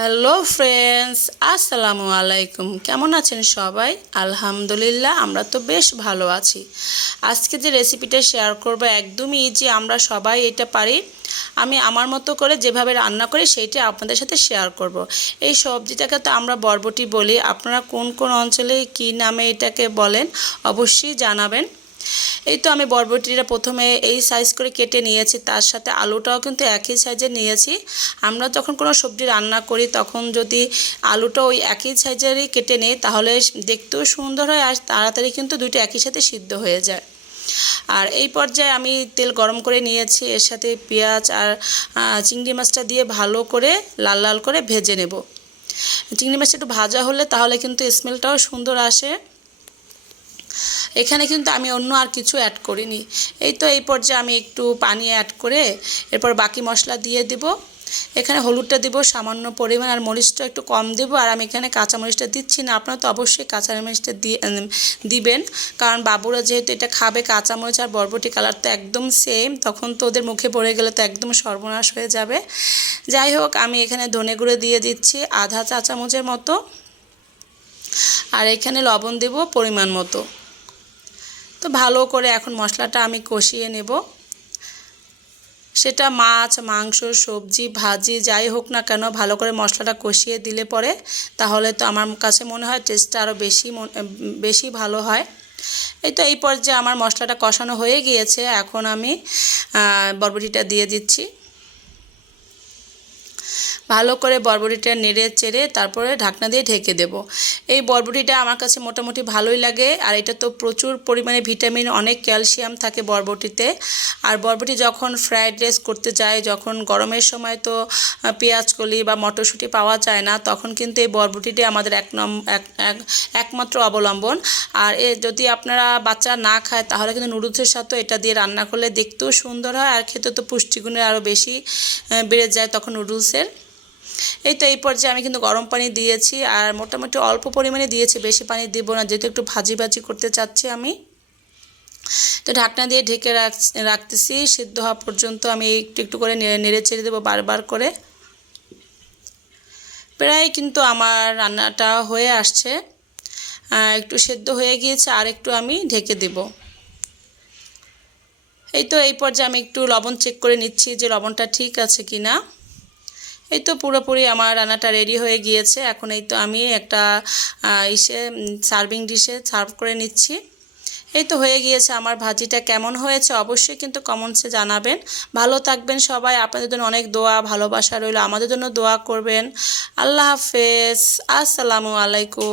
Hello friends আসসালামু আলাইকুম কেমন আছেন সবাই? আলহামদুলিল্লাহ, আমরা তো বেশ ভালো আছি। আজকে যে রেসিপিটা শেয়ার করব একদমই ইজি আমরা সবাই এটা পারি। আমি আমার মতো করে যেভাবে রান্না করি, সেইটা আপনাদের সাথে শেয়ার করব। এই সবজিটাকে তো আমরা বরবটি বলি। আপনারা কোন কোন অঞ্চলে কী নামে এটাকে বলেন, অবশ্যই জানাবেন। এই তো আমি বরবটিটা প্রথমে এই সাইজ করে কেটে নিয়েছি, তার সাথে আলুটাও কিন্তু একই সাইজের নিয়েছি। আমরা যখন কোনো সবজি রান্না করি, তখন যদি আলুটা ওই একই সাইজেরই কেটে নিই, তাহলে দেখতেও সুন্দর হয় আর তাড়াতাড়ি কিন্তু দুইটা একই সাথে সিদ্ধ হয়ে যায়। আর এই পর্যায়ে আমি তেল গরম করে নিয়েছি, এর সাথে পেঁয়াজ আর চিংড়ি মাছটা দিয়ে ভালো করে লাল লাল করে ভেজে নেব। চিংড়ি মাছটা একটু ভাজা হলে তাহলে কিন্তু স্মেলটাও সুন্দর আসে। এখানে কিন্তু আমি অন্য আর কিছু অ্যাড করিনি। এই তো এই পর্যায়ে আমি একটু পানি অ্যাড করে এরপর বাকি মশলা দিয়ে দিব। এখানে হলুদটা দিব, সামান্য পরিমাণ, আর মরিচটা একটু কম দেব। আর আমি এখানে কাঁচা মরিচটা দিচ্ছি না, আপনারা তো অবশ্যই কাঁচা মরিচটা দিয়ে দিবেন। কারণ বাবুরা যেহেতু এটা খাবে, কাঁচা মরিচ আর বরবটি কালার তো একদম সেম তখন তো ওদের মুখে পড়ে গেলে তো একদম সর্বনাশ হয়ে যাবে। যাই হোক, আমি এখানে ধনে গুঁড়ো দিয়ে দিচ্ছি, আধা চা চামচের মতো। আর এখানে লবণ দেব পরিমাণ মতো। তো ভালো করে এখন মশলাটা আমি কষিয়ে নেব। সেটা মাছ, মাংস, সবজি, ভাজি, যাই হোক না কেন, ভালো করে মশলাটা কষিয়ে দিলে পরে তাহলে তো আমার কাছে মনে হয় টেস্টটা আরও বেশি বেশি ভালো হয়। এই তো এই পর্যায়ে আমার মশলাটা কষানো হয়ে গিয়েছে। এখন আমি বরবটিটা দিয়ে দিচ্ছি। ভালো করে বরবটিটা নেড়ে চেড়ে তারপরে ঢাকনা দিয়ে ঢেকে দেব। এই বরবটিটা আমার কাছে মোটামুটি ভালোই লাগে আর এটা তো প্রচুর পরিমাণে ভিটামিন, অনেক ক্যালসিয়াম থাকে বরবটিতে। আর বরবটি যখন ফ্রায়েড রাইস করতে যায়, যখন গরমের সময় তো পেঁয়াজ কলি বা মটরশুঁটি পাওয়া যায় না, তখন কিন্তু এই বরবটিটি আমাদের এক নম, এক একমাত্র অবলম্বন। আর এ যদি আপনারা বাচ্চা না খায়, তাহলে কিন্তু নুডলসের সাথে এটা দিয়ে রান্না করলে দেখতেও সুন্দর হয় আর খেতে তো পুষ্টিগুণের আরও বেশি বেড়ে যায় তখন নুডলসের। এই তো এই পর্যায়ে আমি কিন্তু গরম পানি দিয়েছি আর মোটামুটি অল্প পরিমাণে দিয়েছি, বেশি পানি দিব না, যেহেতু একটু ভাজি ভাজি করতে চাচ্ছি আমি। তো ঢাকনা দিয়ে ঢেকে রাখতেছি, সিদ্ধ হওয়া পর্যন্ত আমি একটু একটু করে নেড়ে ছেড়ে দেবো বারবার করে। প্রায় কিন্তু আমার রান্নাটা হয়ে আসছে। একটু সেদ্ধ হয়ে গিয়েছে, আর একটু আমি ঢেকে দেব। এই তো এই পর্যায়ে আমি একটু লবণ চেক করে নিচ্ছি যে লবণটা ঠিক আছে কি না এই তো পুরোপুরি আমার রান্নাটা রেডি হয়ে গিয়েছে। এখন এই তো আমি একটা ইসে সার্ভিং ডিশে সার্ভ করে নিচ্ছি। এই তো হয়ে গিয়েছে আমার ভাজিটা কেমন হয়েছে অবশ্যই কিন্তু কমেন্টসে জানাবেন। ভালো থাকবেন সবাই, আপনাদের জন্য অনেক দোয়া, ভালোবাসা রইল। আমাদের জন্য দোয়া করবেন। আল্লাহ হাফেজ। আসসালামু আলাইকুম।